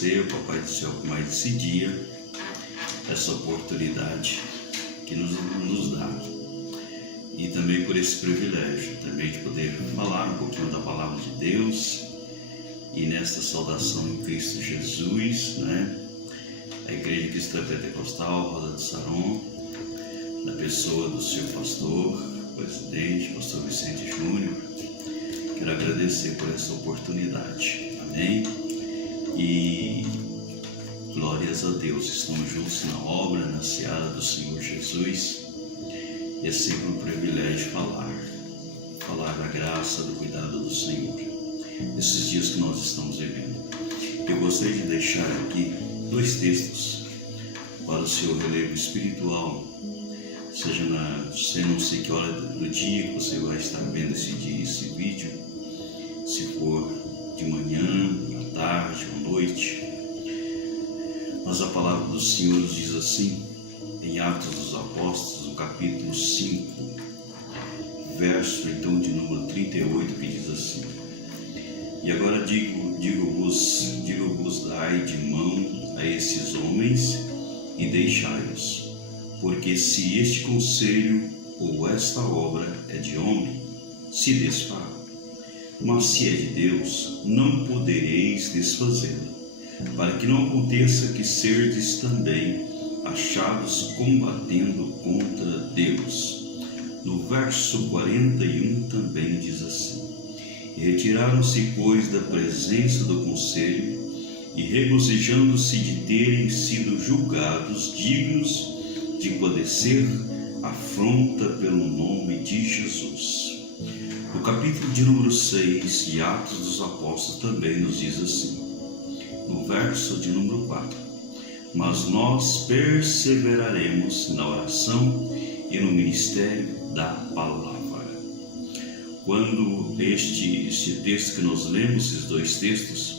agradecer ao Papai do Céu por mais esse dia, essa oportunidade que nos dá. E também por esse privilégio também de poder falar um pouquinho da Palavra de Deus. E nesta saudação em Cristo Jesus, a Igreja Cristã Pentecostal Rosa de Saron, na pessoa do seu pastor, presidente, pastor Vicente Júnior, quero agradecer por essa oportunidade, amém? E glórias a Deus, estamos juntos na obra, na seara do Senhor Jesus. E é sempre um privilégio falar da graça, do cuidado do Senhor, esses dias que nós estamos vivendo. Eu gostaria de deixar aqui 2 textos para o seu relevo espiritual, seja não sei que hora do dia que você vai estar vendo esse vídeo, se for de manhã, à tarde ou à noite. Mas a palavra do Senhor nos diz assim, em Atos dos Apóstolos, no capítulo 5, verso então de número 38, que diz assim: E agora digo-vos, dai de mão a esses homens e deixai-os, porque se este conselho ou esta obra é de homem, se desfará. Mas se é de Deus, não podereis desfazê-la, para que não aconteça que serdes também achados combatendo contra Deus. No verso 41 também diz assim: E retiraram-se, pois, da presença do conselho, e regozijando-se de terem sido julgados dignos de padecer afronta pelo nome de Jesus. O capítulo de número 6 de Atos dos Apóstolos também nos diz assim, no verso de número 4: Mas nós perseveraremos na oração e no ministério da palavra. Quando este texto que nós lemos, esses 2 textos,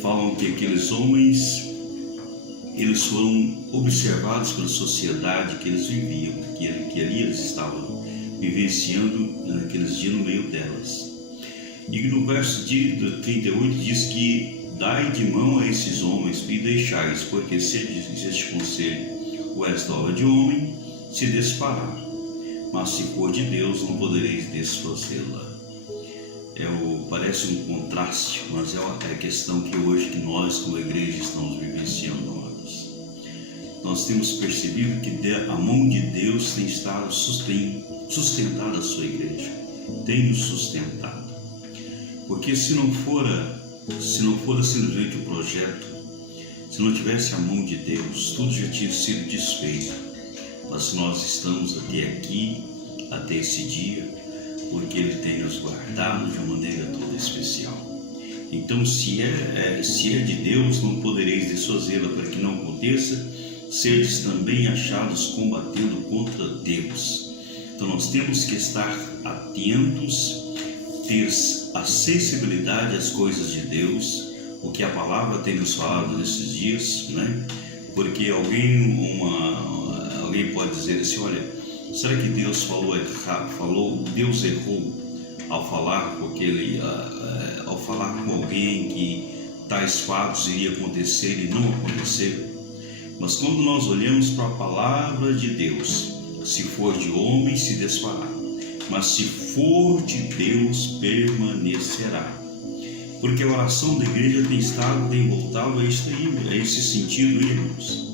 falam que aqueles homens, eles foram observados pela sociedade que eles viviam, que ali eles estavam vivenciando naqueles dias no meio delas. E no verso 38 diz que dai de mão a esses homens e deixais, porque se este conselho ou esta obra de homem, se desfará, mas se for de Deus, não podereis desfazê-la. Parece um contraste, mas é a questão que hoje que nós como igreja estamos vivenciando, amados. Nós temos percebido que a mão de Deus tem sustentado a sua igreja, tem nos sustentado. Porque se não fora simplesmente o projeto, se não tivesse a mão de Deus, tudo já tinha sido desfeito. Mas nós estamos até aqui, até esse dia, porque Ele tem nos guardado de uma maneira toda especial. Então, se é de Deus, não podereis desfazê-la, para que não aconteça serdes também achados combatendo contra Deus. Então, nós temos que estar atentos, ter a sensibilidade às coisas de Deus, o que a palavra tem nos falado nesses dias, Porque alguém pode dizer assim: olha, será que Deus Deus errou ao falar com alguém que tais fatos iriam acontecer e não aconteceram? Mas quando nós olhamos para a palavra de Deus, se for de homem, se desfará, mas se for de Deus, permanecerá. Porque a oração da igreja tem voltado a esse sentido, irmãos,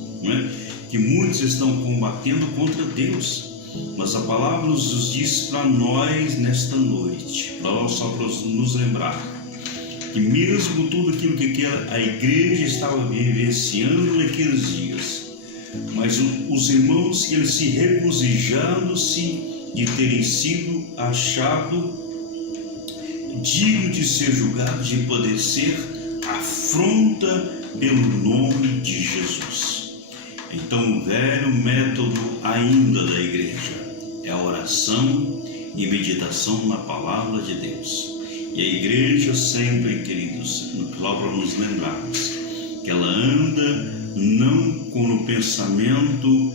que muitos estão combatendo contra Deus. Mas a palavra nos diz para nós nesta noite, só para nos lembrar, que mesmo tudo aquilo que a igreja estava vivenciando naqueles dias, mas os irmãos, eles se regozijando-se de terem sido achados dignos de ser julgados, de padecer afronta pelo nome de Jesus. Então, o velho método ainda da igreja é a oração e meditação na palavra de Deus. E a igreja sempre, queridos, só para nos lembrarmos, que ela anda não com o pensamento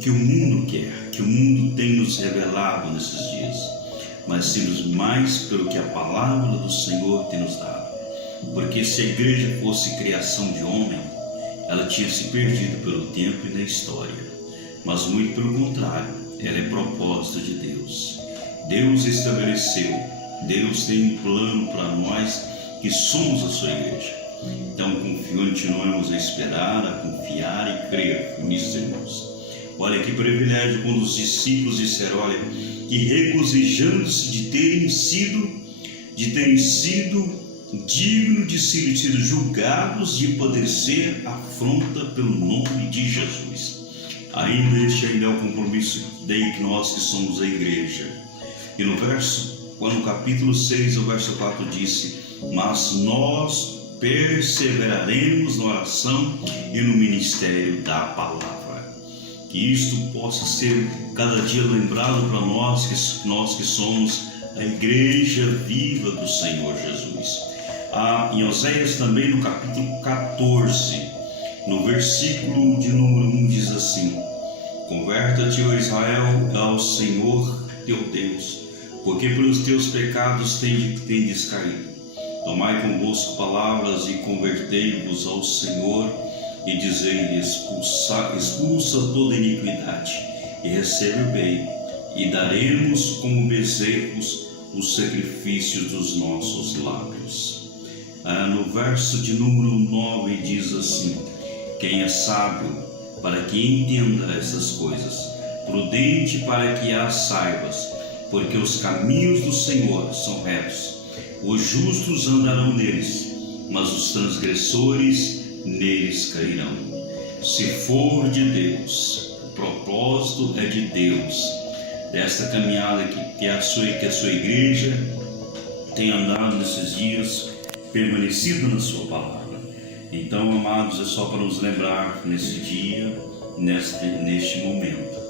que o mundo quer, que o mundo tem nos revelado nesses dias, mas temos mais pelo que a palavra do Senhor tem nos dado. porque se a igreja fosse criação de homem, ela tinha se perdido pelo tempo e na história. Mas muito pelo contrário, ela é propósito de Deus. Deus estabeleceu, Deus tem um plano para nós que somos a sua igreja. Então continuamos a esperar, a confiar e crer nisso, irmãos. Olha que privilégio quando os discípulos disseram, olha, que regozijando-se de terem sido digno de serem julgados de padecer afronta pelo nome de Jesus. Ainda é o compromisso de nós que somos a igreja. E no capítulo 6, o verso 4 disse, mas nós perseveraremos na oração e no ministério da palavra. Que isto possa ser cada dia lembrado para nós que somos a igreja viva do Senhor Jesus. Em Oséias também, no capítulo 14, no versículo de número 1, diz assim, converta-te, ó Israel, ao Senhor teu Deus, porque pelos teus pecados tendes caído. Tomai convosco palavras e convertei-vos ao Senhor, e dizei-lhe, expulsa toda iniquidade, e recebe o bem, e daremos como bezerros os sacrifícios dos nossos lábios. No verso de número 9 diz assim, quem é sábio para que entenda essas coisas, prudente para que as saibas, porque os caminhos do Senhor são retos, os justos andarão neles, mas os transgressores neles cairão. Se for de Deus, o propósito é de Deus, desta caminhada que a sua igreja tem andado nesses dias, permanecido na sua palavra. Então, amados, é só para nos lembrar nesse dia, neste momento,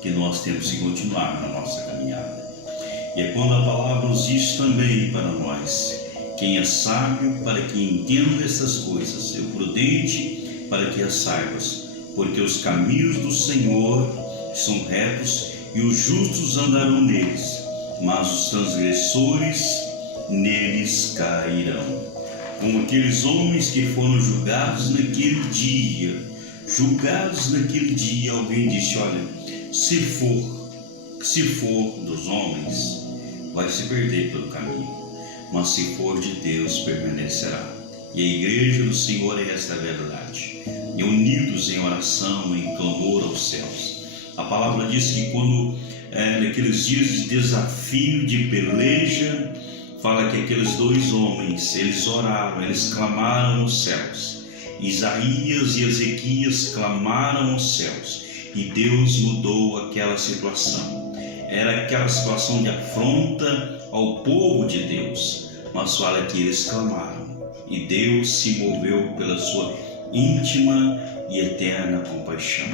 que nós temos que continuar na nossa caminhada. E é quando a palavra nos diz também para nós, quem é sábio para que entenda essas coisas, é prudente para que as saibas, porque os caminhos do Senhor são retos e os justos andarão neles, mas os transgressores neles cairão. Como aqueles homens que foram julgados naquele dia. Alguém disse, olha, se for dos homens, vai se perder pelo caminho, mas se for de Deus, permanecerá. E a igreja do Senhor é esta verdade, e unidos em oração, em clamor aos céus. A palavra diz que quando naqueles dias de desafio, de peleja, fala que aqueles dois homens, eles oraram, eles clamaram aos céus. Isaías e Ezequias clamaram aos céus, e Deus mudou aquela situação. Era aquela situação de afronta ao povo de Deus, mas fala que eles clamaram, e Deus se moveu pela sua íntima e eterna compaixão.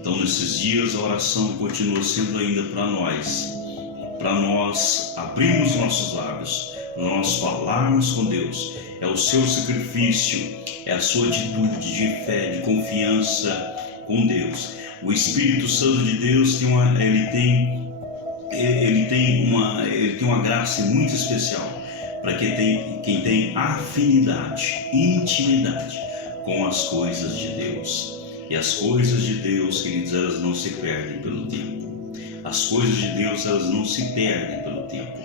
Então, nesses dias, a oração continua sendo ainda para nós abrirmos nossos lábios, para nós falarmos com Deus. É o seu sacrifício, é a sua atitude de fé, de confiança com Deus. O Espírito Santo de Deus tem uma graça muito especial para quem tem afinidade, intimidade com as coisas de Deus. E as coisas de Deus, queridos, elas não se perdem pelo tempo. As coisas de Deus, elas não se perdem pelo tempo.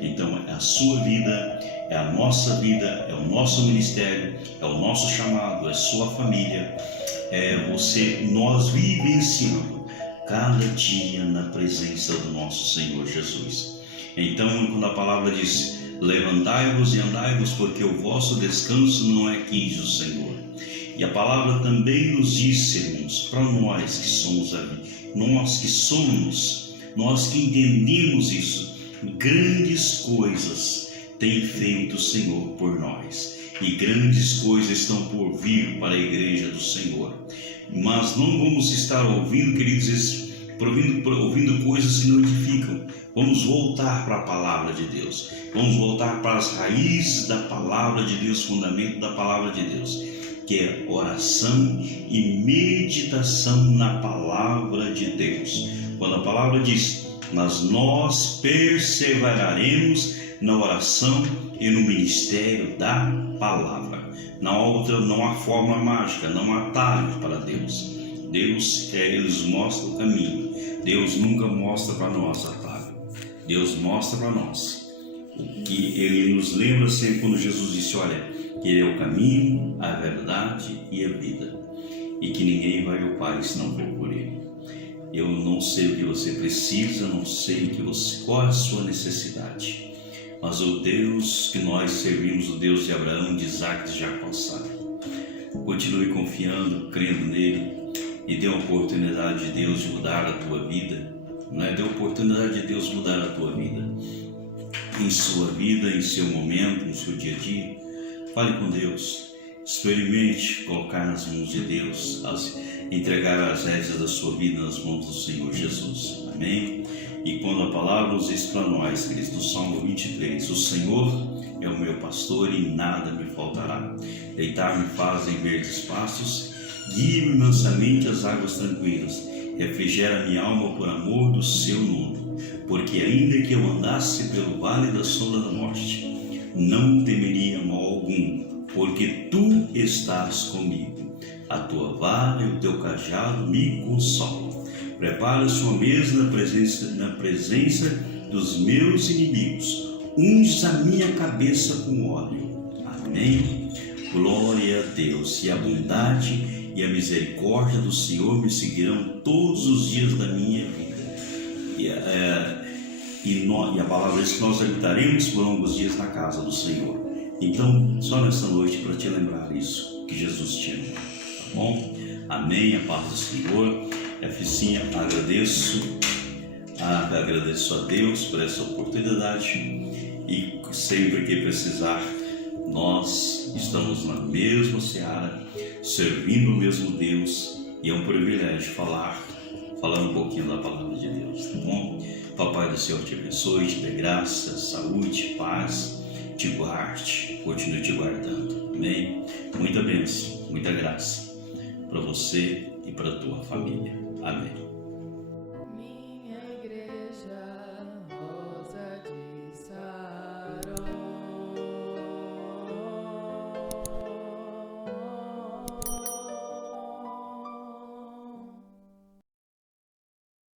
Então, é a sua vida, é a nossa vida, é o nosso ministério, é o nosso chamado, é a sua família, nós vivenciando cada dia na presença do nosso Senhor Jesus. Então, quando a palavra diz, levantai-vos e andai-vos, porque o vosso descanso não é quis o Senhor. E a palavra também nos diz, irmãos, para nós que entendemos isso, grandes coisas tem feito o Senhor por nós, e grandes coisas estão por vir para a igreja do Senhor. Mas não vamos estar ouvindo, queridos, ouvindo coisas que não edificam. Vamos voltar para a palavra de Deus, vamos voltar para as raízes da palavra de Deus, fundamento da palavra de Deus, que é oração e meditação na palavra de Deus. Quando a palavra diz, mas nós perseveraremos na oração e no ministério da palavra. Não há forma mágica, não há atalhos para Deus. Deus ele nos mostra o caminho. Deus nunca mostra para nós atalho. Deus mostra para nós o que Ele nos lembra sempre quando Jesus disse: olha, que Ele é o caminho, a verdade e a vida, e que ninguém vai ao Pai se não for por Ele. Eu não sei o que você precisa, não sei qual é a sua necessidade, mas o Deus que nós servimos, o Deus de Abraão, de Isaac e de Jacó, sabe. Continue confiando, crendo nele, e dê a oportunidade de Deus de mudar a tua vida. Não é? Dê a oportunidade de Deus mudar a tua vida, em sua vida, em seu momento, no seu dia a dia. Fale com Deus, experimente colocar nas mãos de Deus, entregar as rédeas da sua vida nas mãos do Senhor Jesus. Amém? E quando a palavra nos diz para nós, queridos, do Salmo 23, o Senhor é o meu pastor e nada me faltará. Deitar-me faz em verdes pastos, guia-me mansamente às águas tranquilas, refrigera minha alma por amor do seu nome. Porque ainda que eu andasse pelo vale da sombra da morte, não temeria mal algum, porque tu estás comigo. A tua vara e o teu cajado me consolam. Prepara-se uma mesa na presença dos meus inimigos. Unges a minha cabeça com óleo. Amém? Glória a Deus. E a bondade e a misericórdia do Senhor me seguirão todos os dias da minha vida. E a palavra diz que nós habitaremos por longos dias na casa do Senhor. Então, só nessa noite para te lembrar isso, que Jesus te ama, tá bom? Amém, a paz do Senhor. Ficinha, agradeço a Deus por essa oportunidade, e sempre que precisar, nós estamos na mesma seara, servindo o mesmo Deus, e é um privilégio falar um pouquinho da palavra de Deus, tá bom? Papai do Senhor te abençoe, te dê graça, saúde, paz, te guarde, continue te guardando, amém? Muita bênção, muita graça para você e para a tua família, amém.